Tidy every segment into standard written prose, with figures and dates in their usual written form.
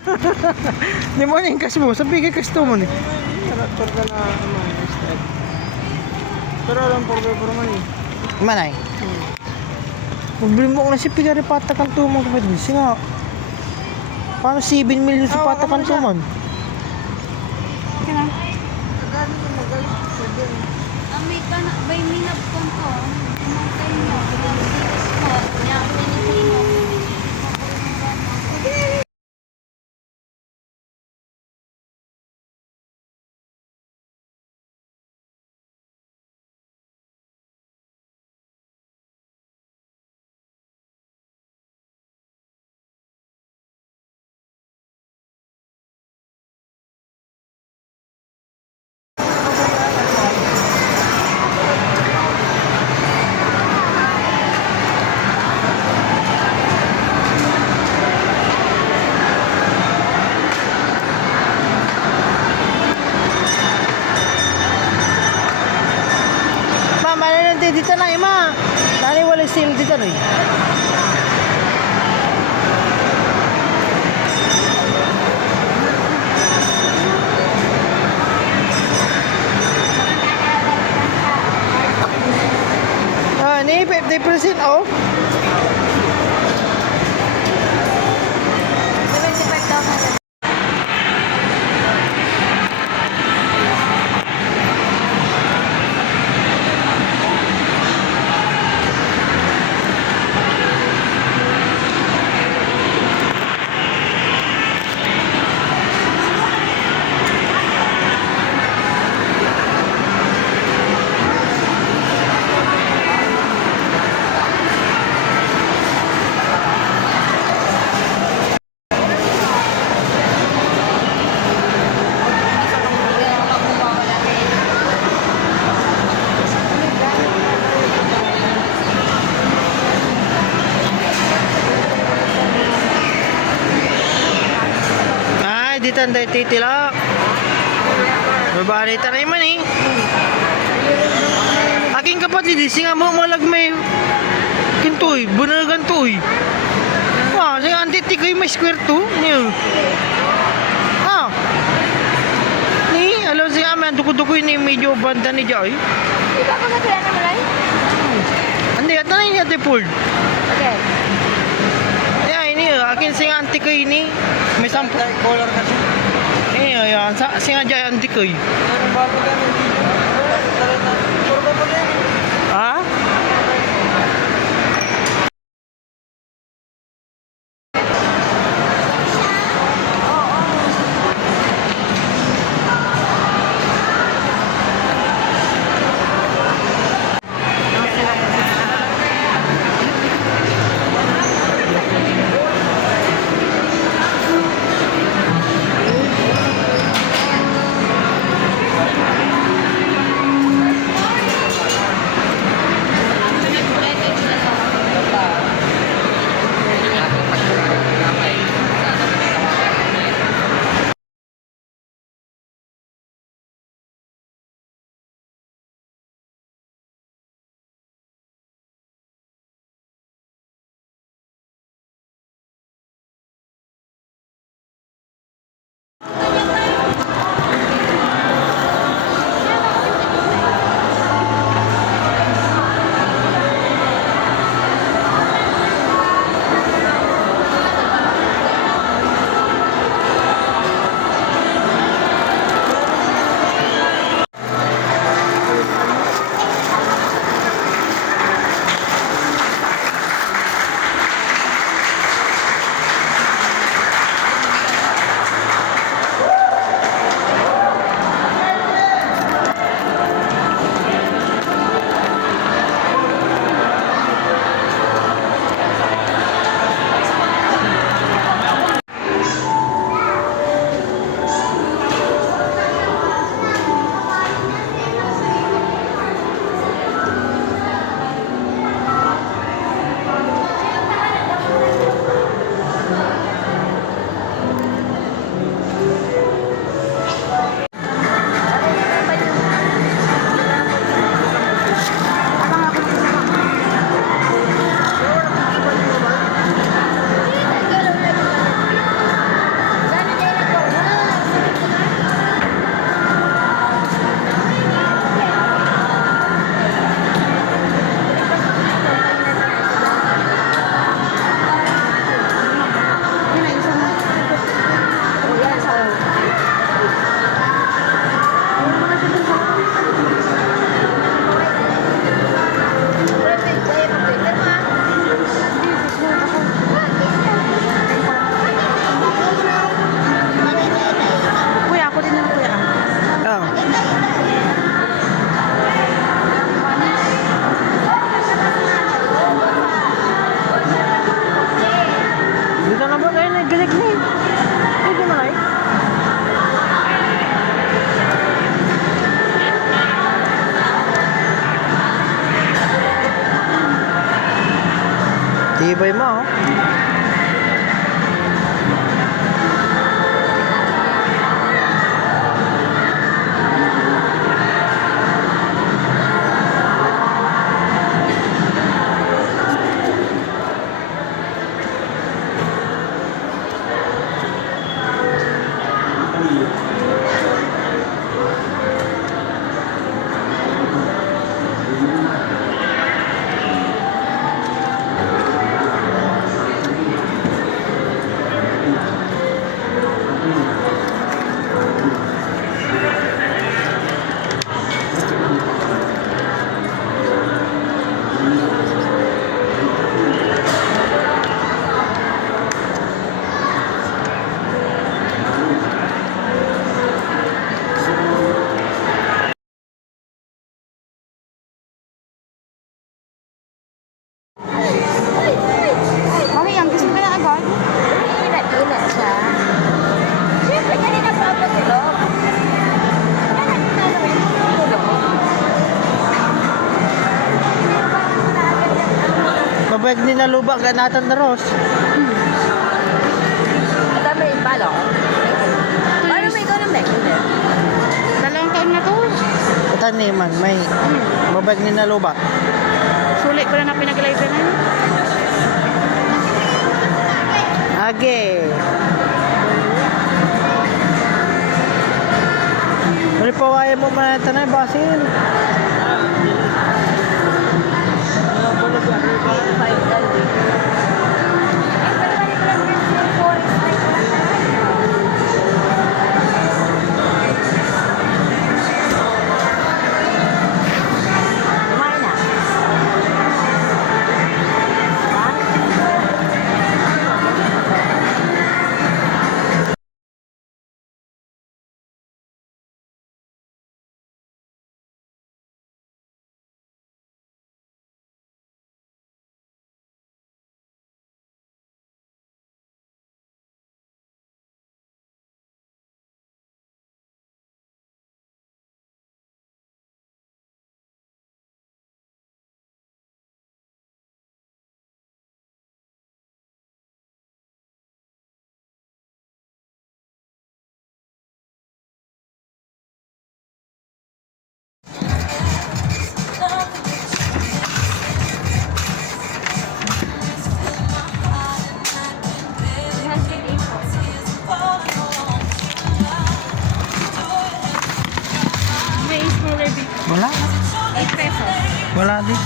Di mo na yung kas mo. Sabi kay kas to mo ni. Traktor ka na naman. Pero alam po kayo man eh. Manay. Problema ko na si Pigari patakan to mo kapatid. Singa. Paano 7 million sa patakan to man? Kaya. Magkano yung magalit sa din? May ka na, may minap ko to. Kumakay mo. Pinag-tigas mo. Niya, pinag-tigas mo. Dito na ima. Dali wala sale dito no. Ni 50% off. 75,000. Dito ang titila. Babalita na naman eh. Aking kapatid, singa mo malagmay. Kintoy, bunagan toy. Singa antitikoy may square to. Niyo. Ni, alam singa man, duko-dukoy ni medyo banda ni Joy. Di ba ako natuya na malay? Andi, at na niya Paul. Okay. Ini akin singa antikoy ni. May sample Color kasi. Ayan, singa Joy antikoy. Ano ba ito ganun dito? Puro ba pala yun? Ha? Sabay mo, oh. Bakit ang gusto ka na agad? Inat-inat siya. Siyempre, ganun ang papatulog. Ganun na naman yung tulog. Mabag ni naluba ka natan na Ros. At may balong. Paano may ganun ba? Dalawang taon na to. Taniman, may mabag ni naluba. Sulit ko na pinag-live na. Age. Ano pa kaya mo manatan na basil? Kumain na. May smaller bit. Wala. 8 pesos. Wala din.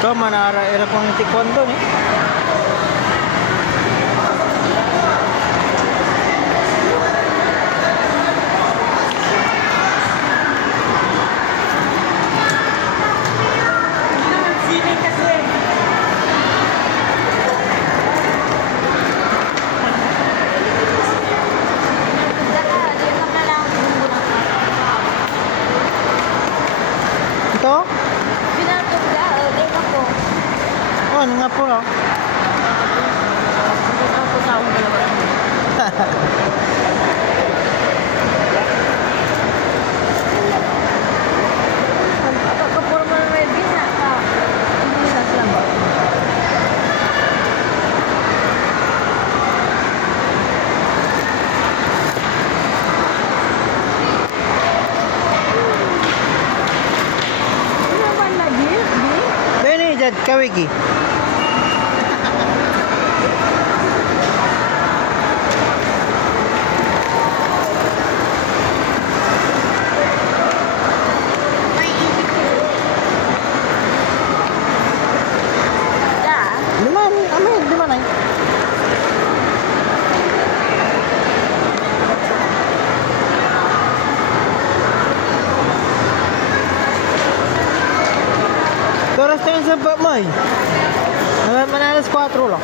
Ito, manara-era pang taekwondo ni. Ito? Pinatog ka, di ako. Oh, ano nga po, oh. Hindi ako sa akong dalawa. Kapuro mo na may bisa ka. Hindi na sila ba? Ano naman lagi? Di? Dini, Jad, kawigi. Da? Liman, amin, di man ay. Pero saan pa mo eh? Manalas 4 lang.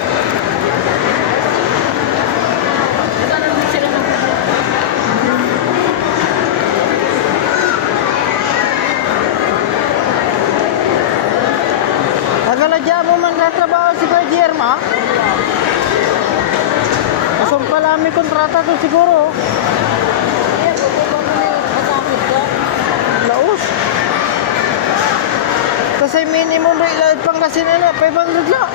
Nagaladya mo man na trabaho si Kuya Jerma? Asong pala may kontrata to siguro. Laos. Kasi minimum rate pang kasi na 500 lang.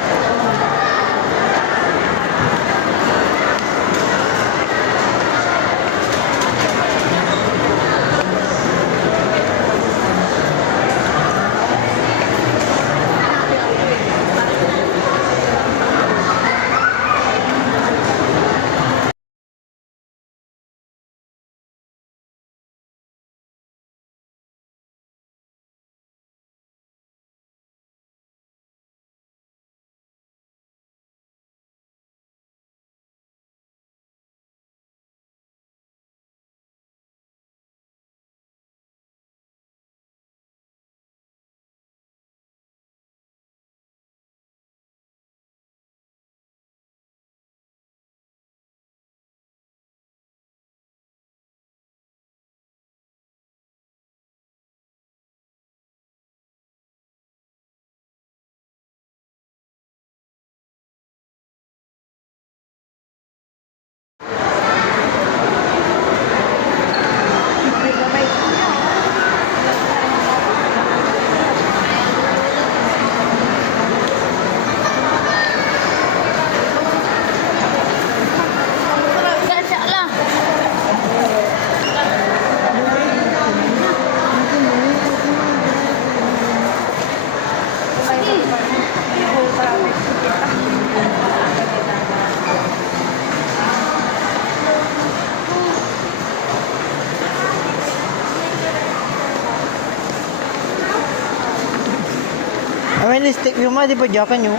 Amin listik yung mga di pa dyan kanyo.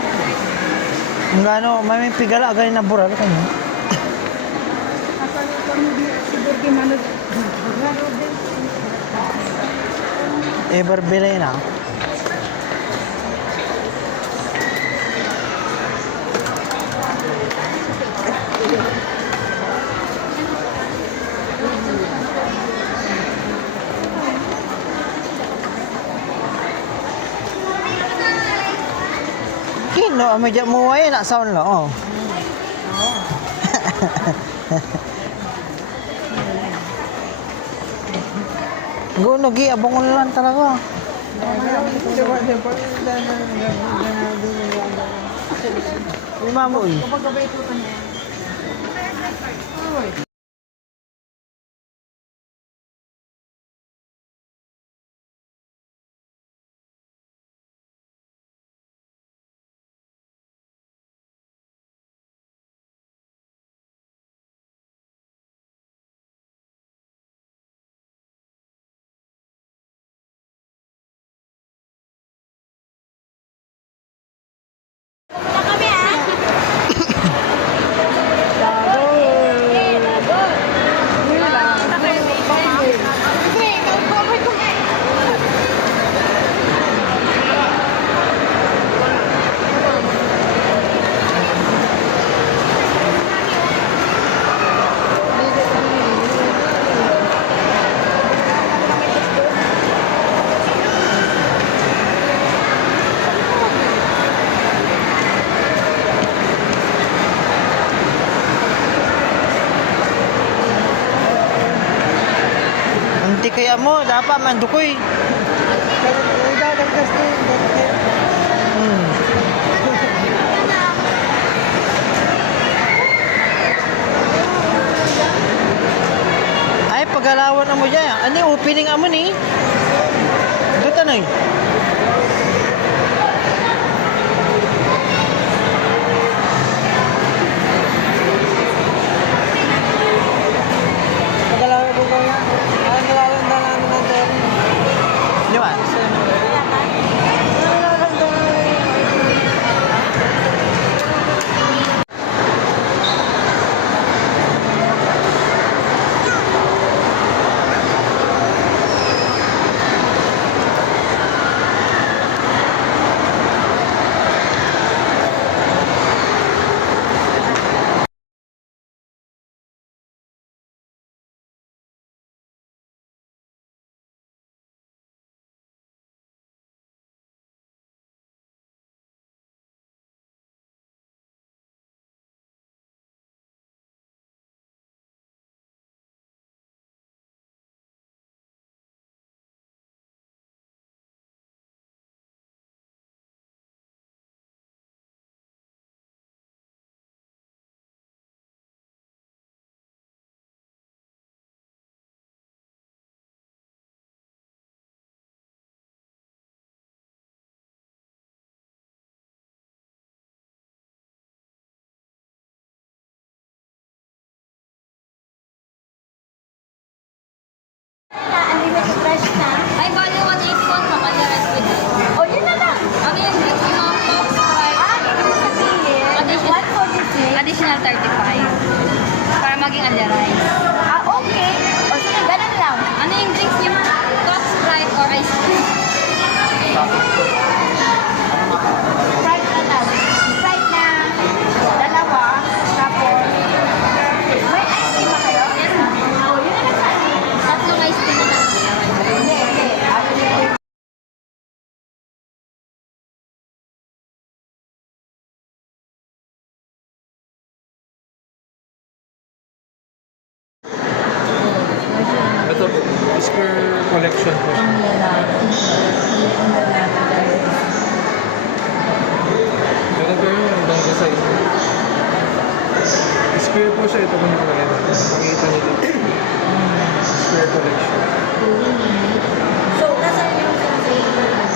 Ang gano, may pigala agad na bural kanyo. Barbera yun ah. Kino, medyo muway na sound lo. Oh. Guno gi abong lang talaga. Lima mo eh. Hindi kaya mo, dapat mandukoy. Ay, pagalawan na mo dyan. Ano, opening amo ni? Doon tanay. Di ba? Fresh na. Ay, bali 180 kontra, mali rice with it. O, yun na lang. Ano yung drinks mo? Coke, Sprite. Ibig sabihin, Additional. 146. Additional 35. Para maging alya rice. Okay. O, sige, ganun lang. Ano yung drinks niyo? Coke, Sprite, or ice cream? Sprite na lang. Sprite na dalawa. Tapos, may ice cream ba kayo? Yes, ma'am. O, yun na lang sa akin. Tatlong ice cream na lang. Hindi, hindi. Ito, Square Collection po. Ang lalaki. Ang lalaki. Ito po yung hanggang sa side. Square po siya. Ito po yung mga ito. Makikita niyo dito. Square Collection. So, nasaan yung sinasabi?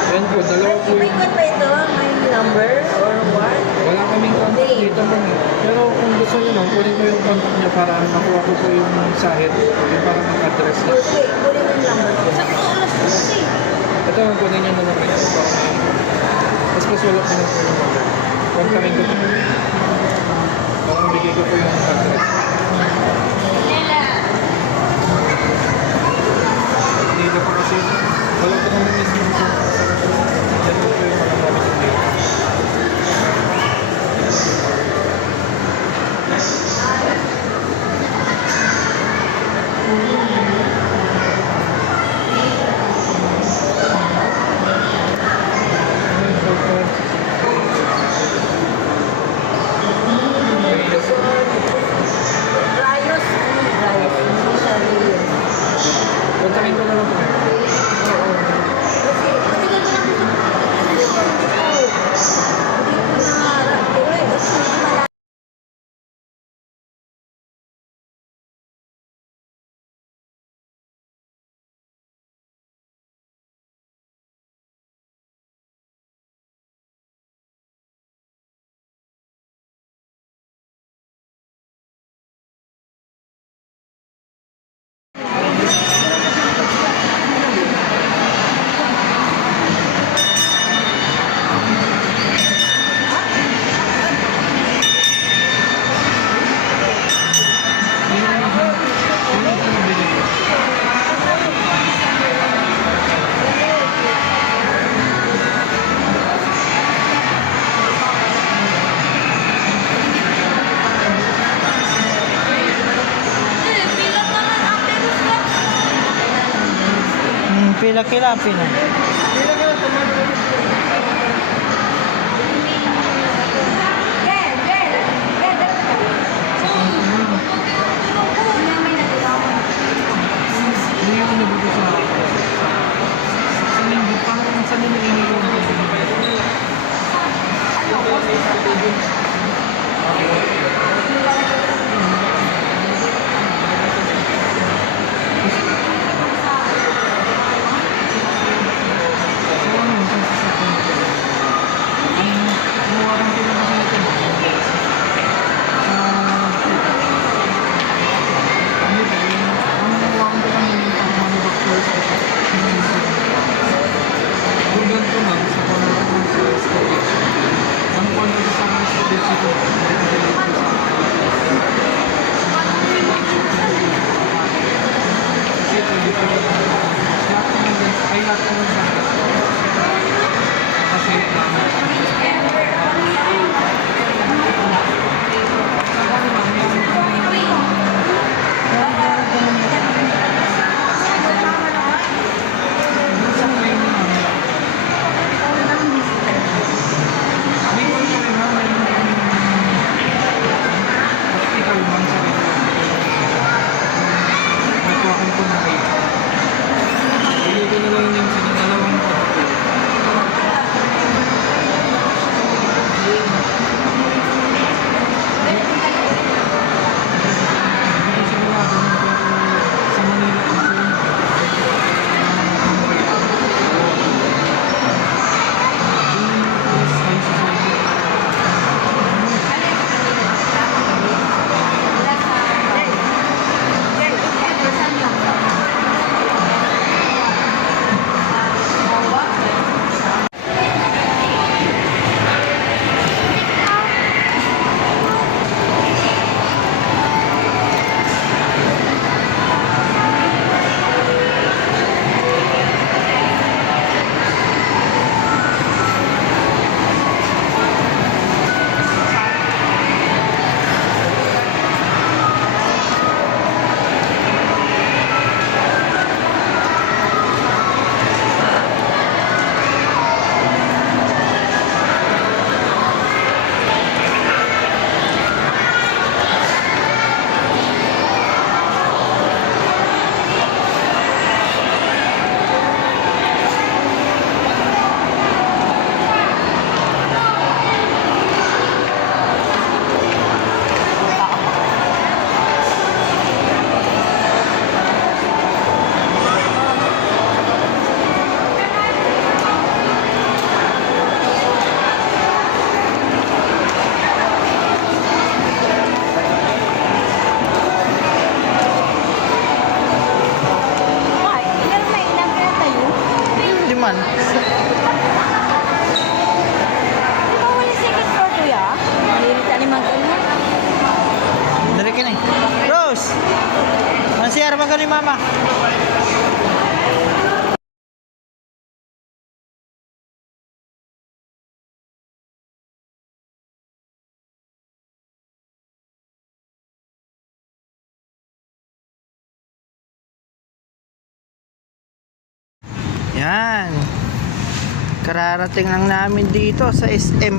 Yan po, dalawa po May yung... ikot ba ito? May number or what? Wala kaming contact dito mo. Pero kung gusto niyo lang, kunin ko yung contact niya para makuha ko po yung sahid. Yung parang mag-address niya. O, sige, kunin mo yung number ko. Ito, kunin niyo na lang ito. Mas wala ko na po yung number. Kontakin ko po. Para mabigay ko po yung address. Dito po kasi, wala ko naman mismo sa yan po yung mga namin yung dito. Rayos. Rayos. Hindi siya Rayos. Kontakin ko na lang po. Oo. Kasi ganito lang ito. Hindi ko na... Pero eh, gusto ko malaki. Pila-kila, pila. Gen, Gen. Gen, dali ka. May nagagawa. Hindi ako nabuto sa... Sa linggo, parang sa nilingin ko. Practical man sa rin. Nakuha ko na kayo. Yan. Kararating lang namin dito sa SM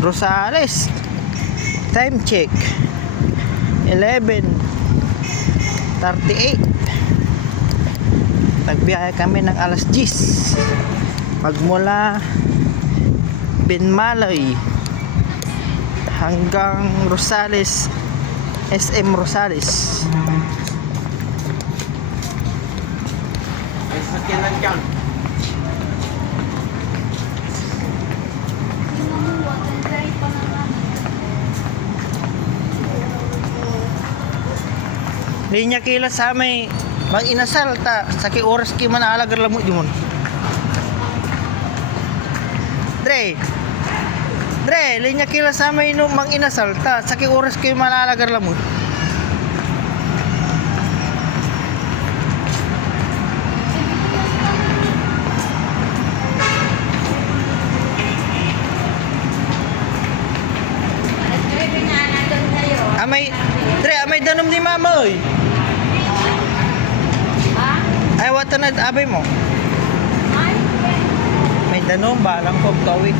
Rosales. Time check 11:38. Nagbiyahe kami ng alas 10 magmula Binmalay hanggang Rosales, SM Rosales. Mamuwa, drive pa na namin. Linya kila sa may mang inasal ta sa ki oras ki manalagar lamo di mon. Dre, linya kila sa may no mang inasal ta sa ki oras ki manalagar lamo. Amay danom ni mama oy. Ha? Ay wata na abay mo. Ay, May danom balang ko tawid.